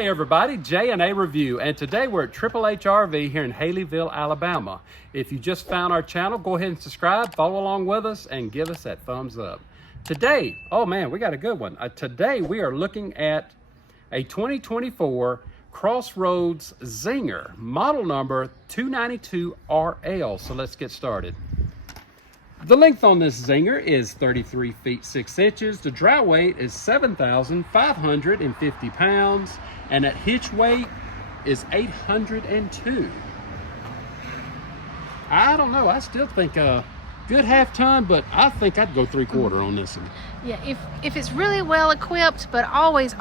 Hey everybody, J&A Review, and today we're at Triple H RV here in Haleyville, Alabama. If you just found our channel, go ahead and subscribe, follow along with us, and give us that thumbs up. Today, oh man, we got a good one. Today we are looking at a 2024 Crossroads Zinger, model number 292RL. So let's get started. The length on this Zinger is 33 feet 6 inches. The dry weight is 7,550 pounds. And that hitch weight is 802. I don't know. I still think a good half ton, but I think I'd go 3/4 on this one. Yeah, if it's really well equipped, but always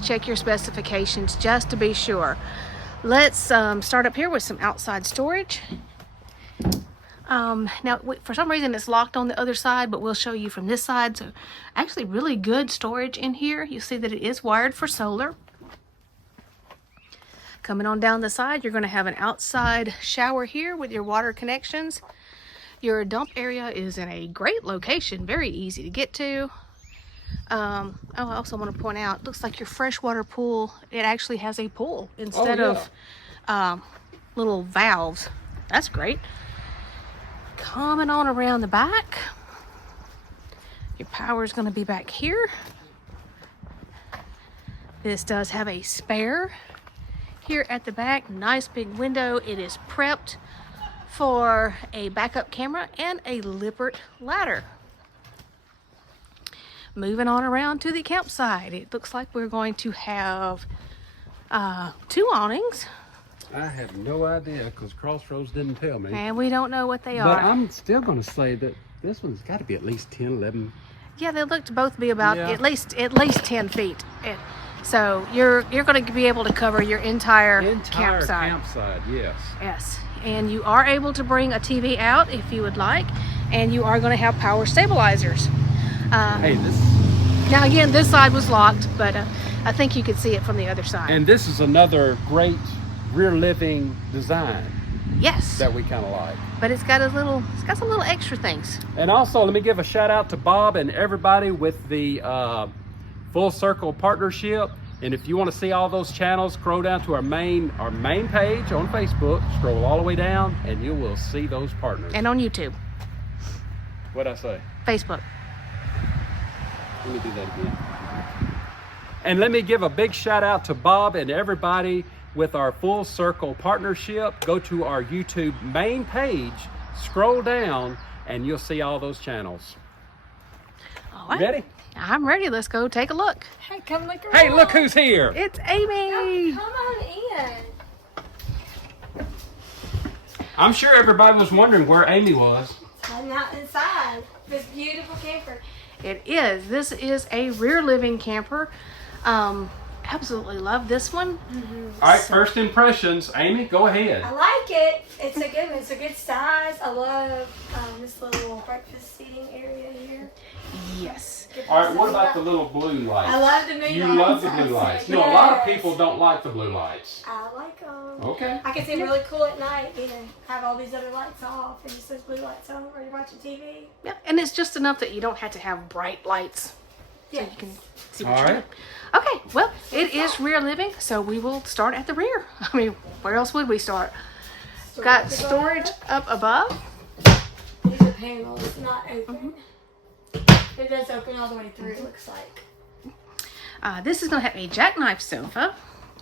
check your specifications just to be sure. Let's start up here with some outside storage. Now, for some reason it's locked on the other side, but we'll show you from this side. So actually really good storage in here. You see that it is wired for solar. Coming on down the side, you're going to have an outside shower here with your water connections. Your dump area is in a great location, very easy to get to. I also want to point out, looks like your freshwater pool, it actually has a pool instead of little valves. That's great. Coming on around the back, your power is going to be back here. This does have a spare here at the back. Nice big window. It is prepped for a backup camera and a Lippert ladder. Moving on around to the campsite, it looks like we're going to have 2 awnings. I have no idea because Crossroads didn't tell me. And we don't know what they are. But I'm still going to say that this one's got to be at least 10, 11. Yeah, they look to both be about at least 10 feet. So you're going to be able to cover your entire campsite. Yes. Yes. And you are able to bring a TV out if you would like, and you are going to have power stabilizers. Hey, now again, this side was locked, but I think you could see it from the other side. And this is another great rear living design. Yes. That we kind of like. But it's got some little extra things. And also, let me give a shout out to Bob and everybody with the Full Circle Partnership. And if you want to see all those channels, scroll down to our main page on Facebook. Scroll all the way down, and you will see those partners. And on YouTube. What'd I say? Facebook. Let me do that again. And let me give a big shout out to Bob and everybody with our Full Circle Partnership. Go to our YouTube main page, scroll down, and you'll see all those channels. All right. Ready? I'm ready. Let's go take a look. Hey, come look around. Hey, look who's here. It's Amy. Oh, come on in. I'm sure everybody was wondering where Amy was. I'm out inside this beautiful camper. It is. This is a rear living camper. Absolutely love this one. All right, first impressions. Amy, go ahead. I like it. It's a good one. It's a good size. I love this little breakfast seating area here. Yes. All right, what about the little blue lights? I love the blue lights. You love the blue lights. Yes. No, a lot of people don't like the blue lights. I like them. Okay. I can see them really cool at night. You know, have all these other lights off and just those blue lights on while you're watching TV. Yeah, and it's just enough that you don't have to have bright lights. Yeah. So you can see what All you're right. doing. Okay, well, it is rear living, so we will start at the rear. I mean, where else would we start? Got storage up above. These are panels, it's not open. It does open all the way through, it looks like. This is going to have a jackknife sofa.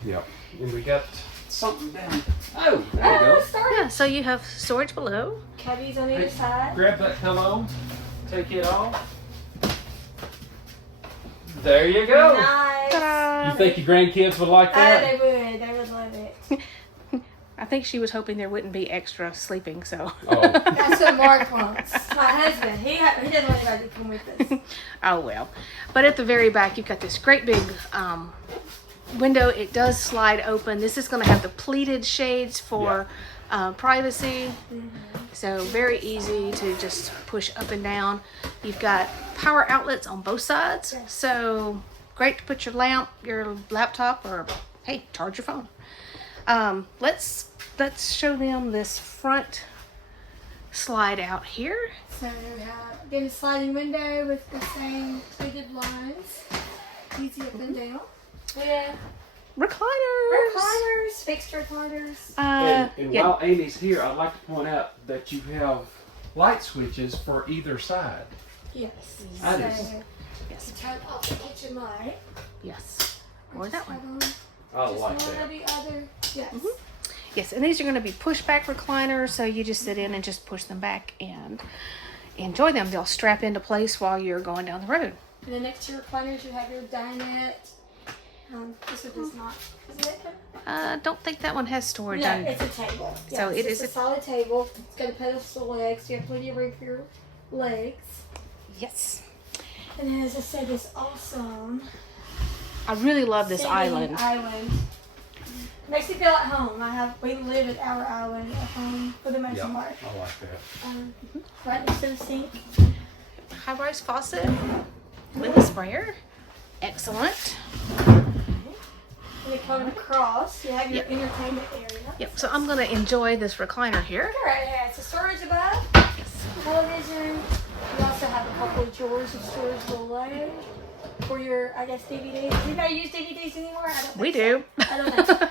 Yep. And we got something down. Oh, there you go. Yeah, so you have storage below. Cubbies on either side. Grab that pillow. Take it off. There you go. Nice. Ta-da! You think your grandkids would like Oh, that? they would. They would love it. I think she was hoping there wouldn't be extra sleeping, so. Oh. That's what Mark wants. My husband. He doesn't want anybody to come with us. Oh, well. But at the very back, you've got this great big window. It does slide open. This is going to have the pleated shades for privacy. So very easy to just push up and down. You've got power outlets on both sides. So great to put your lamp, your laptop, or hey, charge your phone. Let's show them this front slide out here. So we have again a sliding window with the same pleated blinds. Easy up and down. Yeah. recliners. Fixed recliners. And Yeah. while Amy's here, I'd like to point out that you have light switches for either side. Yes. That is- Yes. Turn off the kitchen light. Yes. Or that one. I Just like one or that. the other. Yes. Yes, and these are going to be push-back recliners, so you just sit in and just push them back and enjoy them. They'll strap into place while you're going down the road. And then next to your recliners, you have your dinette. This one does not. Is it? Don't think that one has storage No, on. it's a table. So it is a solid table. It's got a pedestal legs. You have plenty of room for your legs. Yes. And then, as I said, it's awesome. I really love this sitting island. Makes me feel at home. We live at our island at home for the most Yeah, part. I like that. Right next to the sink. High-rise faucet with a sprayer. Excellent. And then coming across, you have your entertainment area. Yep, so I'm going to enjoy this recliner here. Look right here. It's a storage above. Television. You also have a couple of drawers of storage below for your, I guess, DVDs. Do you guys use DVDs anymore? I don't think We so. do. I don't know.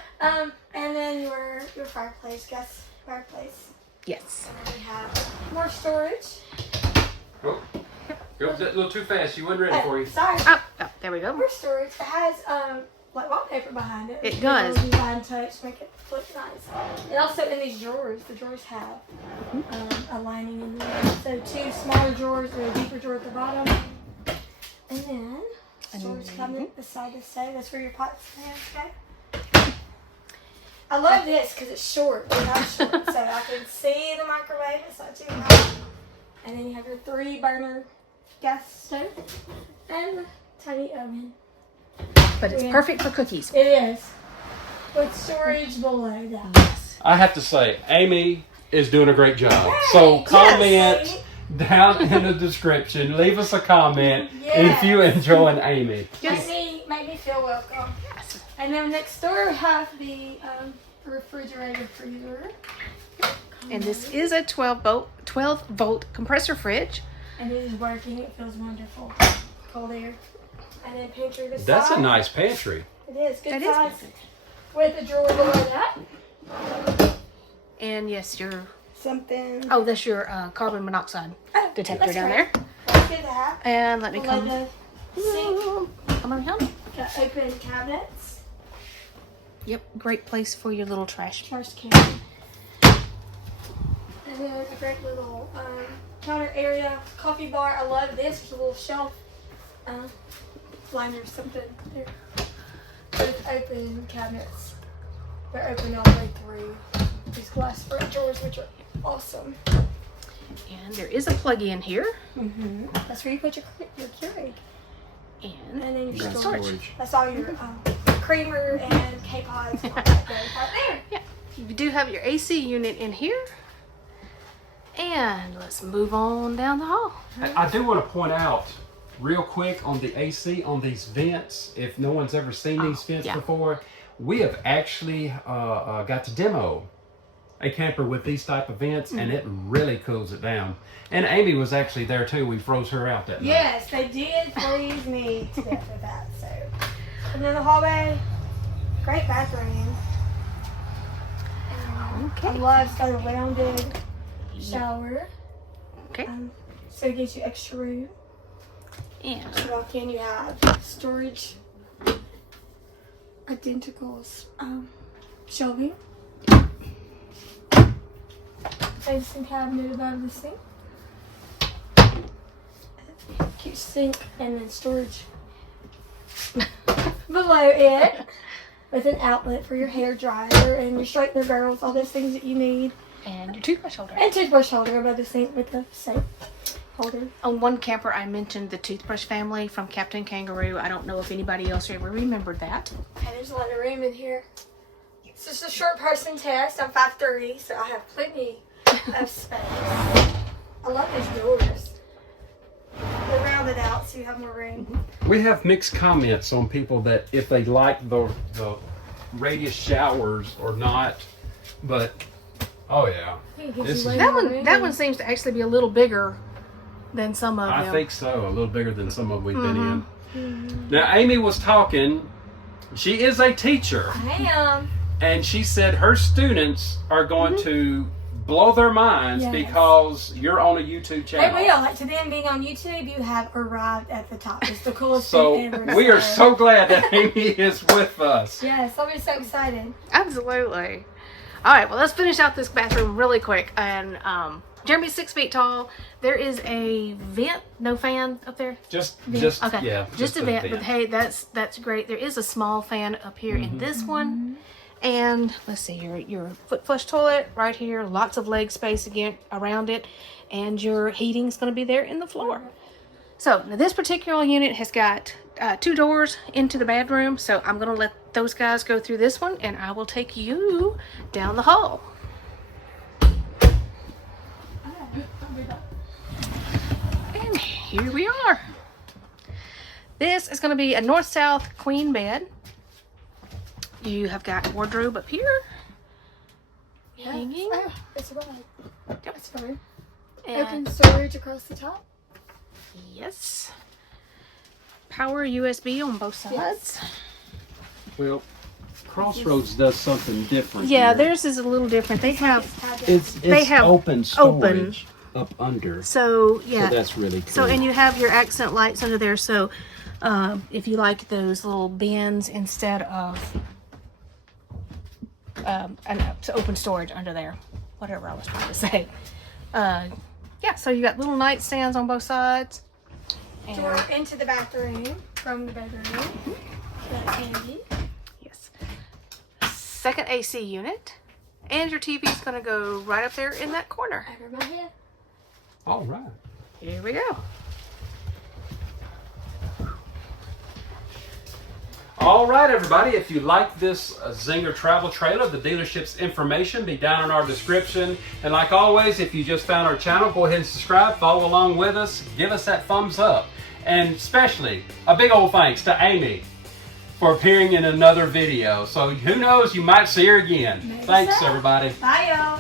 And then your fireplace, gas fireplace. Yes. And then we have more storage. Oh, go a little too fast. You wasn't ready for you. Sorry. Oh, there we go. More storage. It has like wallpaper behind it. It does. Design touch, make it look nice. And also in these drawers, the drawers have a lining in there. So 2 smaller drawers and a deeper drawer at the bottom. And then storage cabinet beside the stove. That's where your pots and pans go. I love this because it's short. It's not short, so I can see the microwave. It's not too hot. And then you have your 3-burner gas stove and a tiny oven. But it's perfect for cookies. It is. With storage below that. Yes. I have to say, Amy is doing a great job. So comment down in the description. Leave us a comment if you enjoying Amy. Make me feel welcome. And then next door we have the refrigerator freezer. And this is a 12-volt compressor fridge. And it is working. It feels wonderful. Cold air. And then pantry beside. That's a nice pantry. It is. Good It size. is. With a drawer below that. And yes, your that's your carbon monoxide detector that's down great. there. Let's do that. And let me Below come. the sink. Come on down. Got open cabinets. Yep, great place for your little trash. Trash can. And then a great little counter area, coffee bar. I love this. There's a little shelf liner or something there. With open cabinets. They're open all the way through. These glass front doors, which are awesome. And there is a plug-in here. That's where you put your Keurig. And And then your Got storage. That's all your creamer and K-Pods and all that goes right there. yeah, you do have your AC unit in here. And let's move on down the hall. I do want to point out real quick on the AC on these vents. If no one's ever seen these vents before, we have actually got to demo a camper with these type of vents, and it really cools it down. And Amy was actually there too. We froze her out that night. Yes, they did freeze me to death with that. So, and then the hallway, great bathroom. Okay. I love it's got a rounded shower. Okay. So it gives you extra room. And You walk in, you have storage, identicals, shelving. Medicine cabinet above the sink. Cute sink and then storage below it with an outlet for your hair dryer and your straightener barrels, all those things that you need. and your toothbrush holder. And toothbrush holder above the sink with the sink holder. On one camper, I mentioned the toothbrush family from Captain Kangaroo. I don't know if anybody else ever remembered that. Okay, there's a lot of room in here. It's just a short person test. I'm 5'3", so I have plenty of space. I love these doors. They're rounded out so you have more room. We have mixed comments on people that if they like the radius showers or not, but oh yeah, I think it gives This you is- way more room. That one seems to actually be a little bigger than some of them. I think so. A little bigger than some of we've been in. Now Amy was talking She is a teacher. I am. And she said her students are going to blow their minds because you're on a YouTube channel. They will. Like, to them being on YouTube, you have arrived at the top. It's the coolest So thing ever. we are so glad that Amy is with us. Yes, I'll be so excited. Absolutely. All right, well, let's finish out this bathroom really quick. And Jeremy's 6 feet tall. There is a vent, no fan up there. Just a vent. But hey, that's great. There is a small fan up here in this one. And let's see, your foot flush toilet right here, lots of leg space again around it, and your heating's going to be there in the floor. So now this particular unit has got 2 doors into the bedroom, so I'm going to let those guys go through this one, and I will take you down the hall. And here we are. This is going to be a north-south queen bed. You have got wardrobe up here. Hanging. Oh, it's right. Yep. That's fine. And Open storage across the top. yes. Power USB on both sides. Yes. Well, Crossroads does something different. Yeah, here. theirs is a little different. They have They have open storage up under. so yeah. So that's really cool. So and you have your accent lights under there. So if you like those little bins instead of open storage under there, whatever I was trying to say. Yeah, so you got little nightstands on both sides. And Door into the bathroom from the bedroom. That's handy. yes, second AC unit, and your TV is going to go right up there in that corner. Over my head. All right. Here we go. All right, everybody. If you like this Zinger travel trailer, the dealership's information be down in our description. And like always, if you just found our channel, go ahead and subscribe, follow along with us, give us that thumbs up. And especially, a big old thanks to Amy for appearing in another video. So who knows, you might see her again. Maybe Thanks, so. everybody. Bye, y'all.